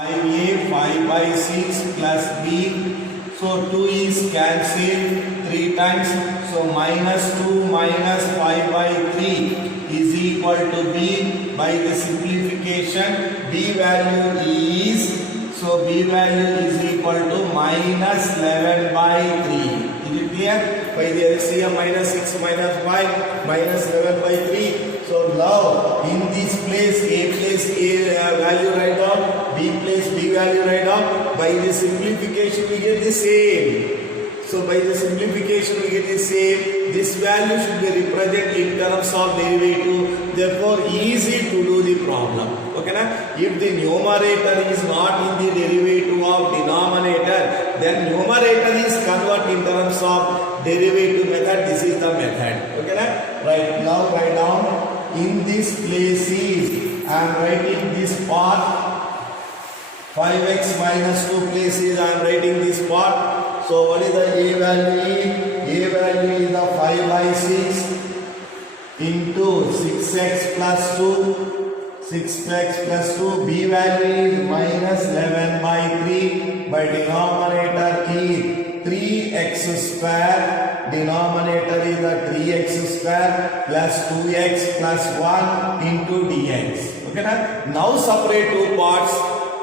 5a 5 by 6 plus b. So 2 is cancelled 3 times. So minus 2 minus 5 by 3 is equal to b. By the simplification, b value is, so b value is equal to minus 11 by 3. Is it clear? By the LCM minus 6 minus 5 minus 11 by 3. So now in this place a value write down, b place b value write down. By the simplification we get the same. So by the simplification we get the same. This value should be represented in terms of derivative. Therefore easy to do the problem. Okay na? If the numerator is not in the derivative of denominator, then numerator is converted in terms of derivative method. This is the method. Okay na? Right now write down. In this place is, I am writing this part, 5x minus 2 places, I am writing this part. So what is the a value? A value is the 5 by 6 into 6x plus 2. 6x plus 2. B value is minus 11 by 3. By denominator is 3x square. Denominator is the 3x square plus 2x plus 1 into dx. Okay na? Now separate two parts.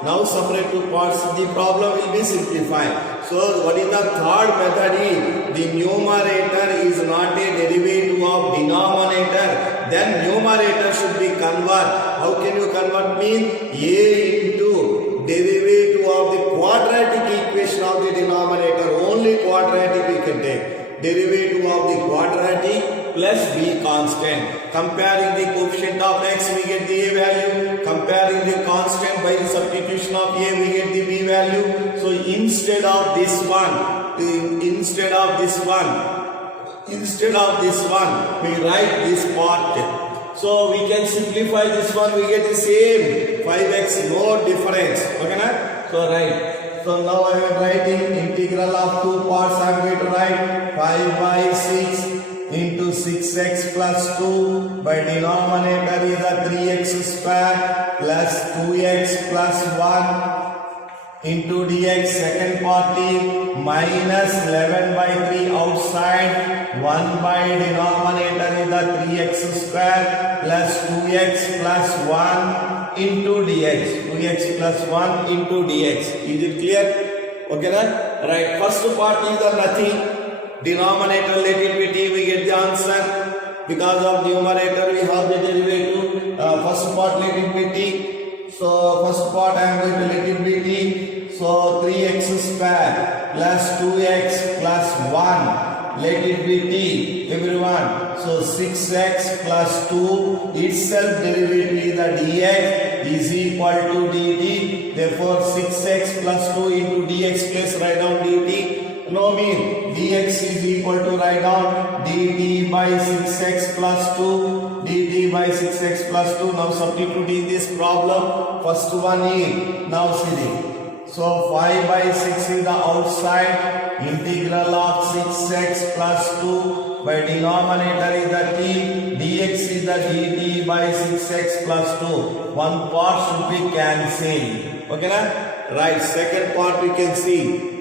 Now separate two parts. The problem will be simplified. So what is the third method is, the numerator is not a derivative of denominator. Then numerator should be convert. How can you convert? Mean a into derivative of the quadratic equation of the denominator. Only quadratic we can take. Derivative of the quadratic plus b constant. Comparing the coefficient of x, we get the a value. Comparing the constant by the substitution of a, we get the b value. So instead of this one, we write this part. So we can simplify this one. We get the same 5x, no difference. Okay na? So right. So now I am writing integral of two parts. I am going to write 5 by 6 into 6x plus 2. By denominator is the 3x square plus 2x plus 1 into dx. Second part is minus 11 by 3 outside. 1 by denominator is the 3x square plus 2x plus 1 into dx. 2x plus 1 into dx. Is it clear? Okay na? Right. First part is the nothing. Denominator let it be t. We get the answer. Because of numerator we have the derivative. First part let it be t. So first part I am going to let it be t. So 3x square plus 2x plus 1. Let it be t, everyone. So 6x plus 2 itself derivative is the dx is equal to dt. Therefore 6x plus 2 into dx plus write down dt. No mean dx is equal to write down dt by 6x plus 2. dt by 6x plus 2. Now substitute in this problem. First one is, now see this. So 5 by 6 is the outside. Integral of 6x plus 2. By denominator is the t. dx is the dt by 6x plus 2. One part should be cancelled. Okay na? Right. Second part we can see.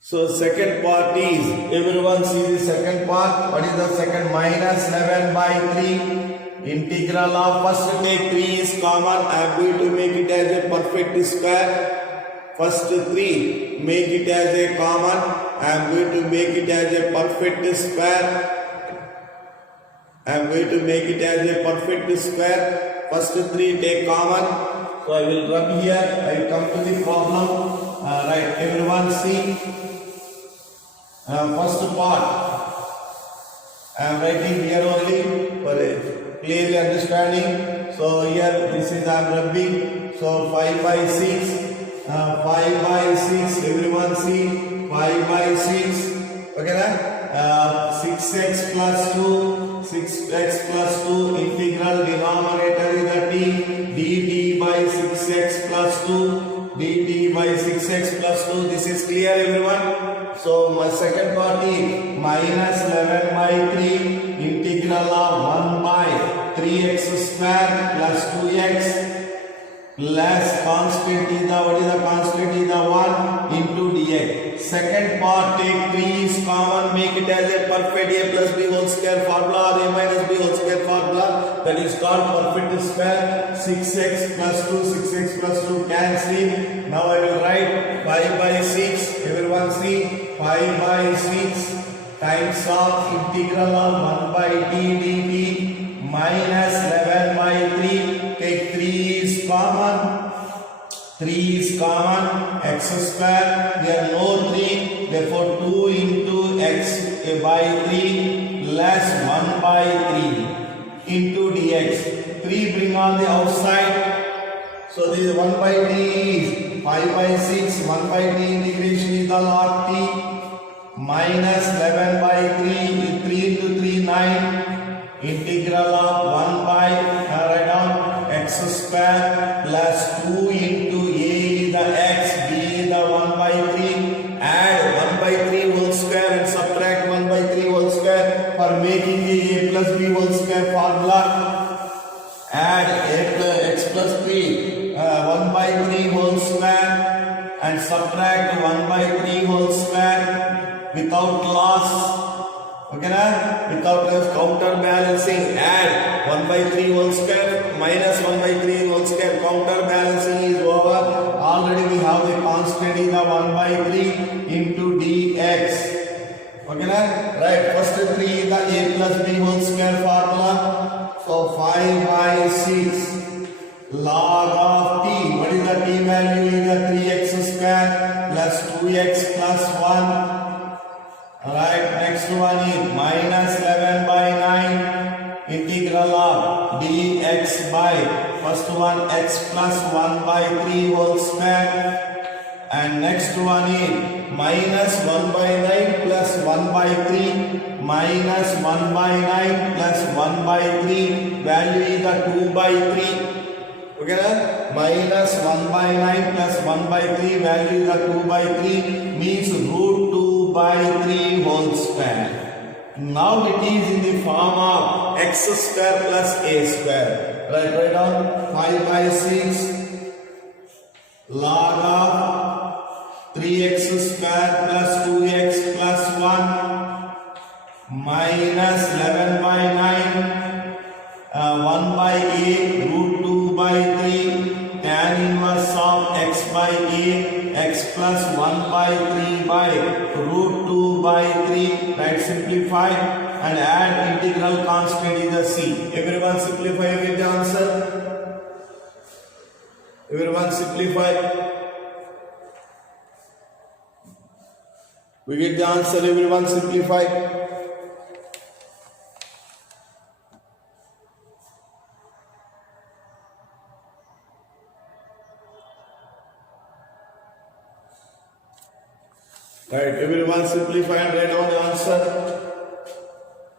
So second part is, everyone see the second part. What is the second? Minus 11 by 3. Integral of, first take 3 is common. I am going to make it as a perfect square. First 3, make it as a common. I am going to make it as a perfect square. I am going to make it as a perfect square. First 3 take common. So I will run here. I will come to the problem. Right, everyone see. First part. I am writing here only for clearly understanding. So here this is I am rubbing. So 5 by 6. 5 by 6, everyone see, 5 by 6, okay na? 6x plus 2, 6x plus 2, integral denominator is the t, dt by 6x plus 2, dt by 6x plus 2, this is clear everyone? So my second part is minus 11 by 3, integral of 1 by 3x square plus 2x plus constant is the, what is the constant is the 1 into dx. Second part, take 3 is common, make it as a perfect a plus b whole square formula or a minus b whole square formula, that is called perfect square. 6x plus 2, 6x plus 2 cancel. Now I will write 5 by 6, everyone see, 5 by 6 times of integral of 1 by t dt minus 11 by 3. Take 3 is common. 3 is common. X square. There no 3. Therefore 2 into x by 3 plus 1 by 3 into dx. 3 bring on the outside. So this 1 by 3 is 5 by 6. 1 by 3 integration is the log t. Minus 11 by 3, 3 into 3, 9, integral of 1 by, write down, x square plus 2 into a is the x, b is the 1 by 3, add 1 by 3 whole square and subtract 1 by 3 whole square for making the a plus b whole square formula. Add a plus x plus 3, 1 by 3 whole square and subtract 1 by 3 whole square. Without loss, okay na? Without counterbalancing, add 1 by 3 whole square minus 1 by 3 whole square. Counterbalancing is over. Already we have the constant is the 1 by 3 into dx. Okay na? Right. First 3 is the a plus b whole square formula. So 5 by 6 log of t. What is the t value? Is the 3x square plus 2x plus 1. Alright, next one is minus 11 by 9 integral of dx by first one x plus 1 by 3 whole square, and next one is minus 1 by 9 plus 1 by 3 minus 1 by 9 plus 1 by 3, value is the 2 by 3. Okay, minus 1 by 9 plus 1 by 3, value is the 2 by 3, means root 2 by 3 whole square. Now it is in the form of x square plus a square. Write down 5 by 6 log of 3x square plus 2x plus 1 minus 11 by 9 1 by a root 2 by 3 tan inverse of x by a x plus 1 by 3 by root 2 by 3. Right, simplify and add integral constant is the c. Everyone simplify with the answer. Everyone simplify. We get the answer. Everyone simplify. Right, everyone simplify and write down the answer.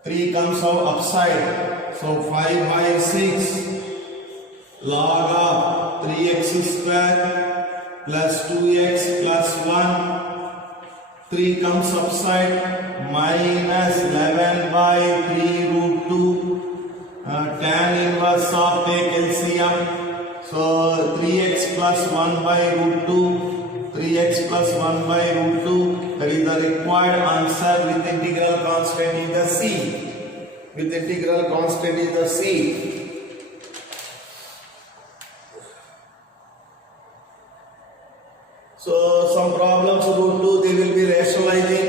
3 comes out upside. So 5 by 6 log of 3x square plus 2x plus 1. 3 comes upside, minus 11 by 3 root 2. Tan inverse of take LCM. So 3x plus 1 by root 2. 3x plus 1 by root 2, that is the required answer with integral constant is the c. With integral constant is the c. So some problems root 2 they will be rationalizing.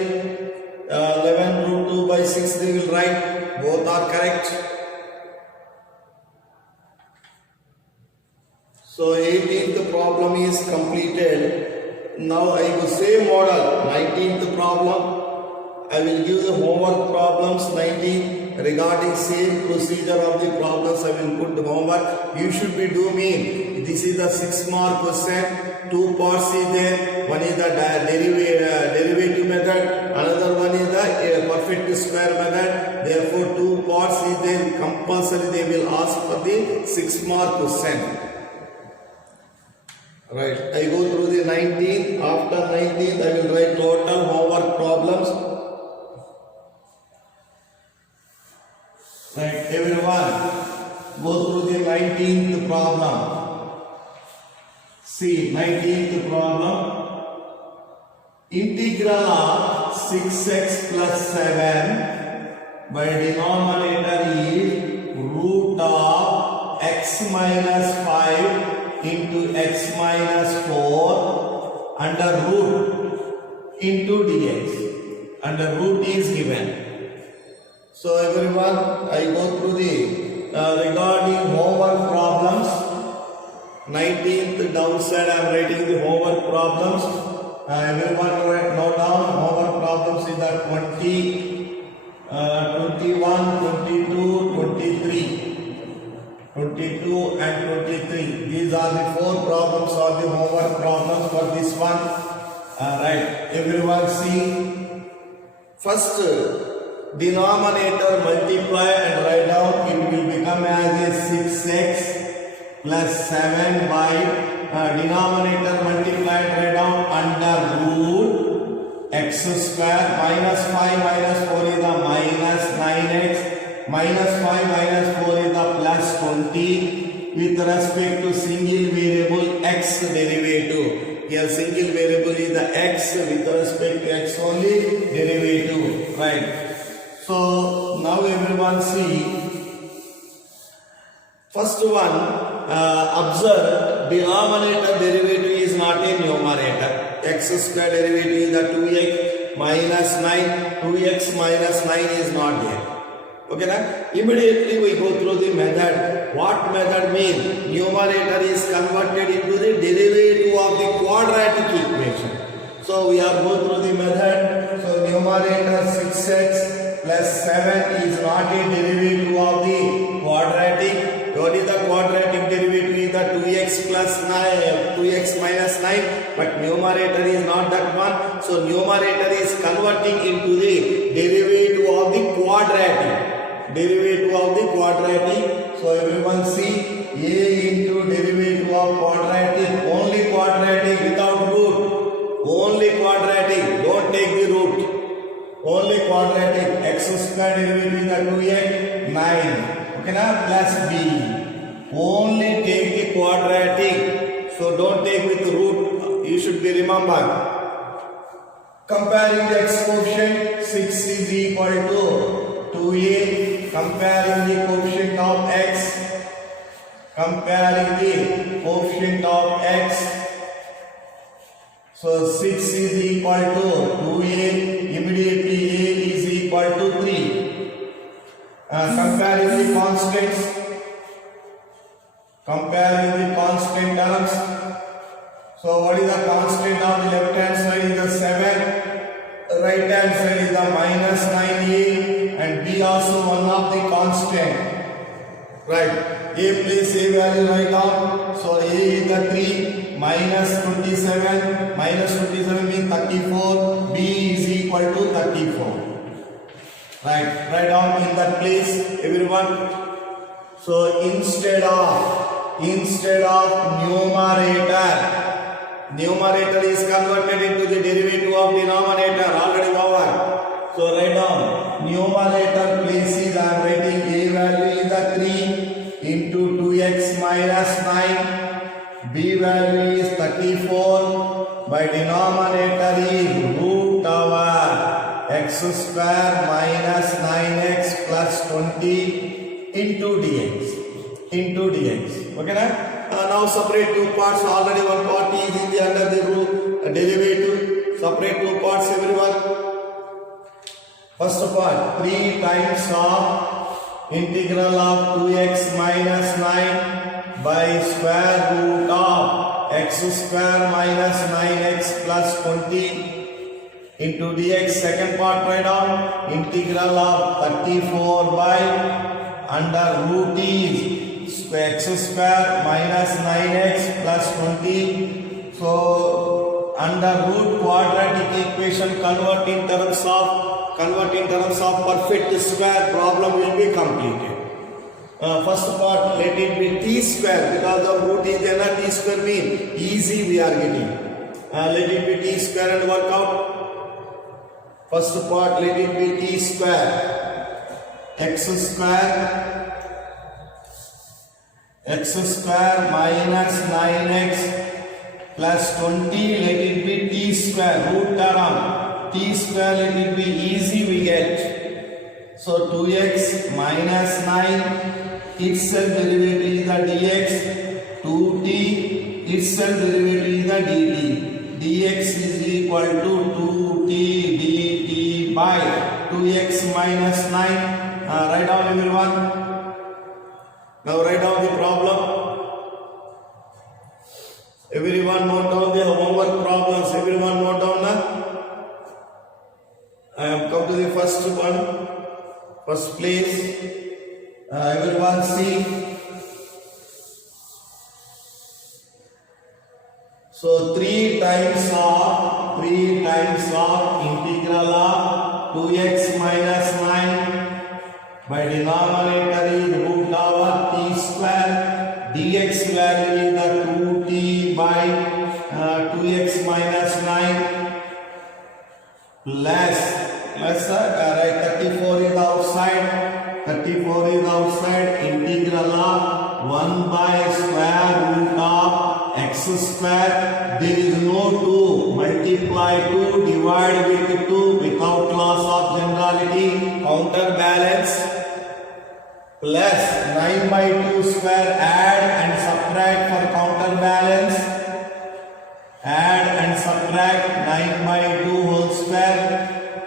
11 root 2 by 6 they will write. Both are correct. So 18th problem is completed. Now I will same model, 19th problem. I will give the homework problems 19 regarding same procedure of the problems. I will put the homework. You should be doing. This is the 6 mark question. 2 parts is there. One is the derivative method. Another one is the perfect square method. Therefore 2 parts is there. Compulsory they will ask for the 6 mark question. Right, I go through the 19th. After 19th, I will write total homework problems. Right, everyone, go through the 19th problem. See 19th problem. Integral of 6x plus 7 by denominator is root of x minus 5 into x minus 4 under root into dx. Under root is given. So everyone, I go through the regarding homework problems. 19th downside I am writing the homework problems. Everyone note down homework problems is the 20, 21, 22, 23. 22 and 23. These are the 4 problems or the homework problems for this one. Right. Everyone see. First, denominator multiply and write down. It will become as a 6x plus 7 by denominator multiply and write down under root x square minus 5 minus 4 is the minus 9x minus 5 minus 4 is the plus 20 with respect to single variable x derivative. Here single variable is the x with respect to x only derivative, right? So now everyone see. First one, observe denominator derivative is not a numerator. X square derivative is the 2x minus 9. 2x minus 9 is not there. Okay, now immediately we go through the method. What method means? Numerator is converted into the derivative of the quadratic equation. So we are go through the method. So numerator 6x plus 7 is not a derivative of the quadratic. What is the quadratic derivative? Is the 2x plus 9, 2x minus 9, but numerator is not that one. So numerator is converting into the derivative of the quadratic. Derivative of the quadratic. So everyone see a into derivative of quadratic, only quadratic without root. Only quadratic, don't take the root. Only quadratic. X square derivative is the 2x 9. Okay now plus b. Only take the quadratic. So don't take with root. You should be remembered. Comparing the x coefficient, 6 is equal to 2a. Comparing the coefficient of x. Comparing the coefficient of x. So 6 is equal to 2a. Immediately a is equal to 3. Comparing the constants. Comparing the constant terms. So what is the constant on the left hand side is the 7. Right hand side is the minus 9a and b also one of the constant. Right. A place a value right down. So a is the 3 minus 27. Minus 27 means 34. B is equal to 34. Right. Write down in that place everyone. So instead of numerator is converted into the derivative of denominator already over. So write down numerator places I am writing a value is the 3 into 2x minus 9. B value is 34 by denominator is root over x square minus 9x plus 20 into dx. Okay na? Now separate two parts. Already one part is in the under the root derivative. Separate two parts everyone. First part 3 times of integral of 2x minus 9 by square root of x square minus 9x plus 20 into dx. Second part write down integral of 34 by under root is x square minus 9x plus 20. So under root quadratic equation convert in terms of perfect square, problem will be completed. First part let it be t square because the root is there. T square mean easy we are getting. Let it be t square and work out. First part let it be t square. X square minus 9x plus 20, let it be t square, root term, t square, let it be easy, we get. So 2x minus 9, itself derivative is the dx, 2t, itself derivative is the dt. dx is equal to 2t dt by 2x minus 9. Write down everyone. Now write down the problem. Everyone note down the homework problems. Everyone note down now. I have come to the first one, first place. Everyone see. So 3 times of integral of 2x minus 9 by denominator is root over t square, dx value is the 2t by 2x minus 9 plus right 34 is outside, integral of 1 by square root of x square. There is no 2, multiply 2, divide with 2 without loss of generality, counterbalance, plus 9 by 2 square, add and subtract for counterbalance, add and subtract 9 by 2 whole square.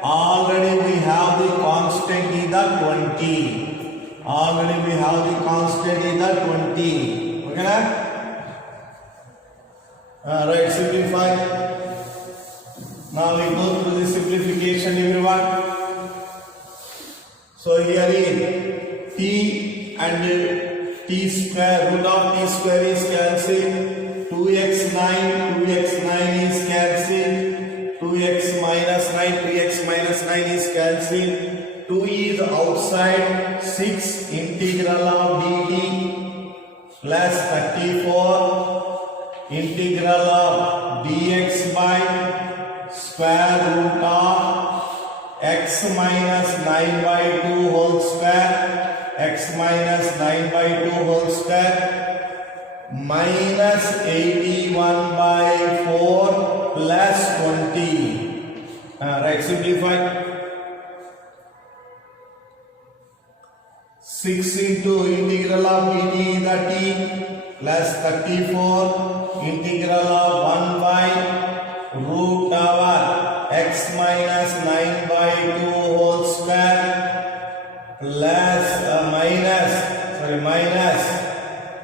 Already we have the constant is the 20. Already we have the constant is the 20. Okay na? Right, simplify. Now we go through the simplification, everyone. So here is t and t square, root of t square is cancelled. 2x9 is cancelled. 2x minus 9 is cancelled. 2 is outside. 6 integral of dt plus 34 integral of dx by square root of x minus 9 by 2 whole square, x minus 9 by 2 whole square, minus 81 by 4 plus 20. Right, simplify. 6 into integral of dt is the t plus 34 integral of 1 by root over x minus 9 by 2 whole square plus minus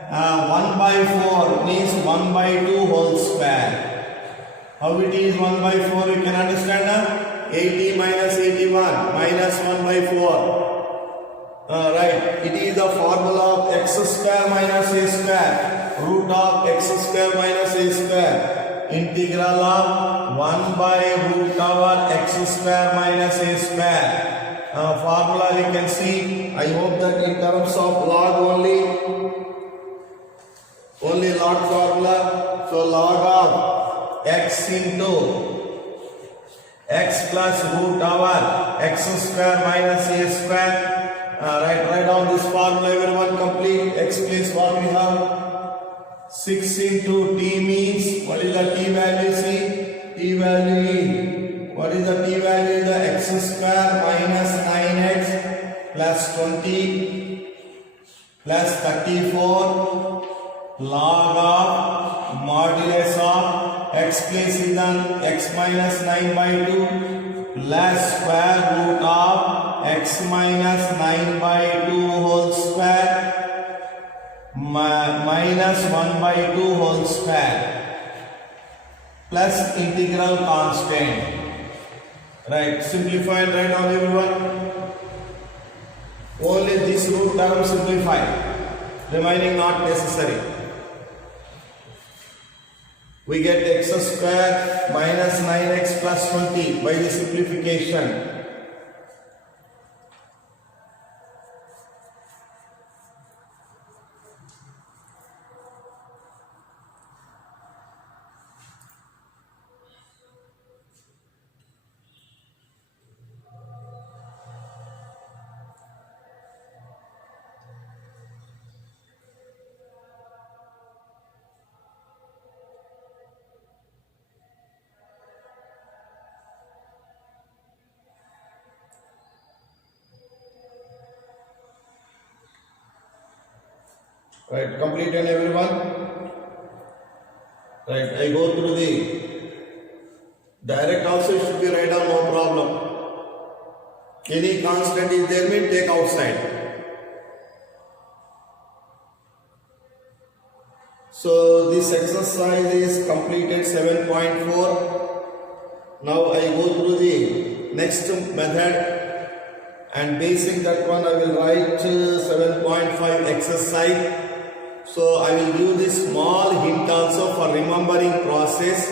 1 by 4 means 1 by 2 whole square. How it is 1 by 4 you can understand now? 80 minus 81 minus 1 by 4. Right, it is the formula of x square minus a square, root of x square minus a square, integral of 1 by root over x square minus a square. Formula you can see. I hope that in terms of log only log formula. So log of x into x plus root over x square minus a square. Write down this formula, everyone. Complete. X place what we have. 6 into t means, what is the t value? See, t value, what is the t value? The x square minus 9x plus 20 plus 34 log of modulus of x place is the x minus 9 by 2 plus square root of x minus 9 by 2 whole square minus 1 by 2 whole square plus integral constant. Right, simplify and write down, everyone. Only this root term simplify, remaining not necessary. We get x square minus 9x plus 20 by the simplification. Right, completed everyone? Right, I go through the direct also should be write down, no problem. Any constant is there, mean take outside. So this exercise is completed 7.4. Now I go through the next method, and basing that one I will write 7.5 exercise. So I will give this small hint also for remembering process.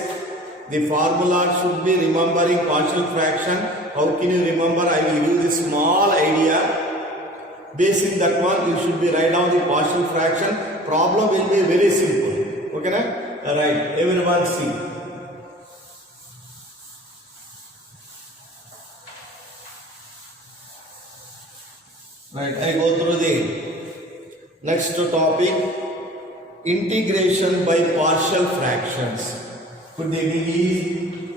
The formula should be remembering partial fraction. How can you remember? I will give this small idea. Basing that one, you should be write down the partial fraction. Problem will be very simple. Okay, na? Right. Everyone see. Right. I go through the next topic. Integration by partial fractions. Could they be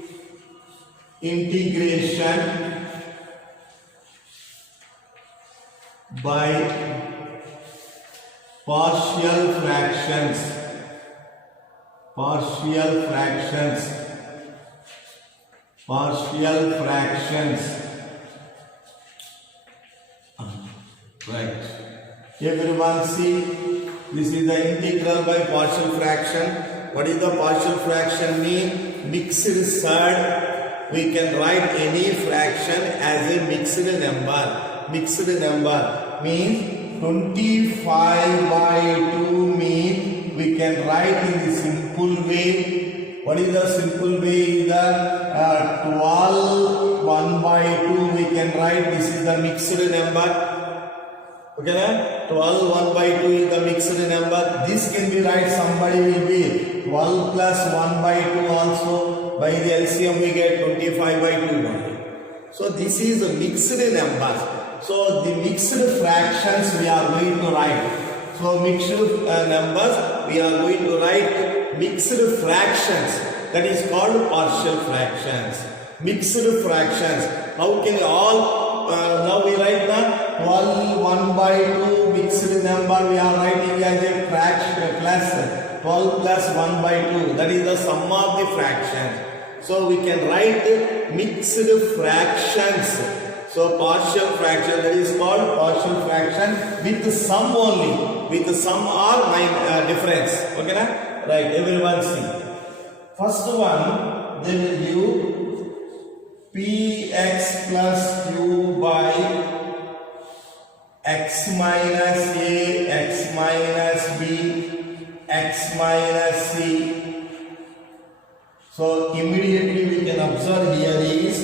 integration by partial fractions? Partial fractions. Partial fractions. Right. Everyone see, this is the integral by partial fraction. What is the partial fraction mean? Mixed surd. We can write any fraction as a mixed number. Mixed number means 25 by 2 means we can write in the simple way. What is the simple way? The 12 1 by 2 we can write. This is the mixed number. Okay, na? 12 1 by 2 is the mixed number. This can be right. Somebody will be 12 plus 1 by 2 also. By the LCM we get 25 by 2 only. So this is a mixed number. So the mixed fractions we are going to write. So mixed numbers we are going to write mixed fractions. That is called partial fractions. Mixed fractions. How can all? Now we write the 12 1 by 2 mixed number. We are writing as a fraction plus 12 plus 1 by 2. That is the sum of the fractions. So we can write mixed fractions. So partial fraction, that is called partial fraction with sum only. With sum or difference. Okay, na? Right. Everyone see. First one, they will give px plus q by x minus a, x minus b, x minus c. So immediately we can observe here is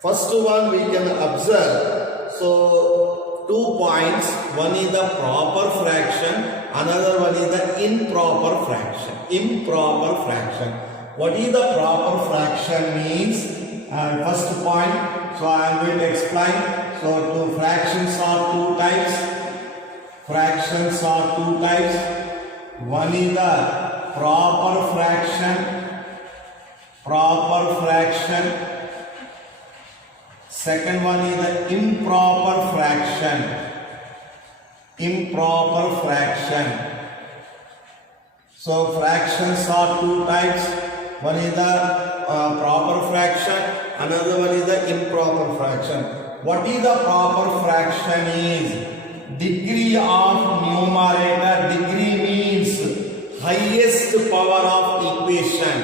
first one we can observe. So 2 points. One is the proper fraction, another one is the improper fraction. Improper fraction. What is the proper fraction means? First point. So I am going to explain. So two fractions are 2 types. Fractions are 2 types. One is the proper fraction. Proper fraction. Second one is the improper fraction. Improper fraction. So fractions are 2 types. One is the proper fraction, another one is the improper fraction. What is the proper fraction is degree of numerator. Degree means highest power of equation.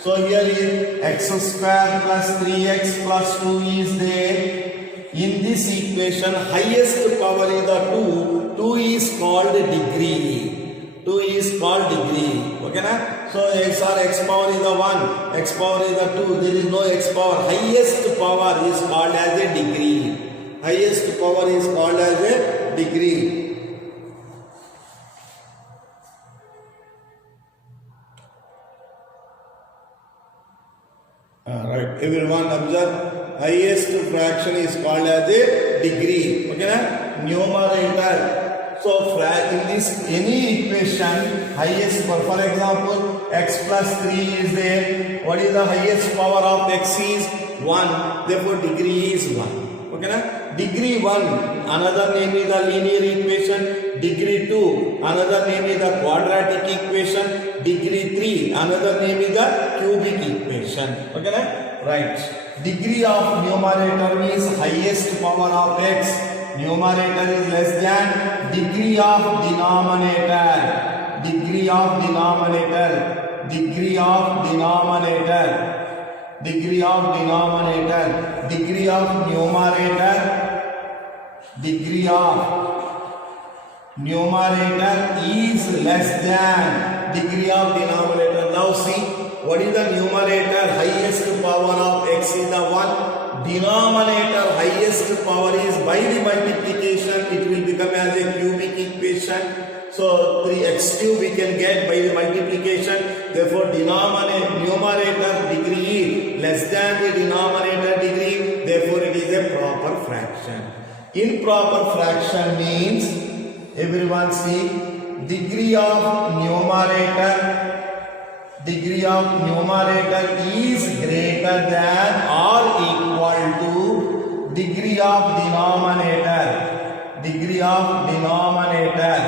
So here is x square plus 3x plus 2 is there. In this equation, highest power is the 2. 2 is called degree. 2 is called degree. Okay, na? So x or x power is the 1, x power is the 2. There is no x power. Highest power is called as a degree. Highest power is called as a degree. Right. Everyone observe. Highest fraction is called as a degree. Okay, na? Numerator. So in this any equation, highest power, for example, x plus 3 is there. What is the highest power of x is 1. Therefore, degree is 1. Okay, na? Degree 1. Another name is the linear equation. degree 2, another name is the quadratic equation, degree 3, another name is the cubic equation. Okay, right? Degree of numerator means highest power of x. Numerator is less than degree of denominator. Degree of denominator. Degree of denominator. Degree of denominator. Degree of numerator. Degree of numerator is less than degree of denominator. Now see, what is the numerator? Highest power of x is the 1. Denominator highest power is by the multiplication. It will become as a cubic equation. So 3x cube we can get by the multiplication. Therefore, numerator degree is less than the denominator degree. Therefore, it is a proper fraction. Improper fraction means, everyone see, degree of numerator is greater than or equal to degree of denominator. Degree of denominator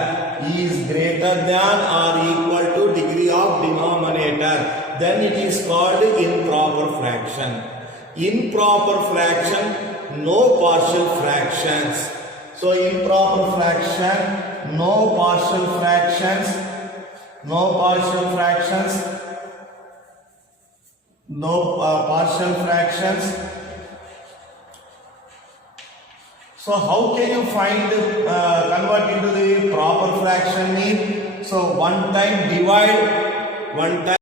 is greater than or equal to degree of denominator. Then it is called improper fraction. Improper fraction, no partial fractions. So improper fraction, no partial fractions, no partial fractions, no partial fractions. So how can you find convert into the proper fraction mean? So one time divide, one time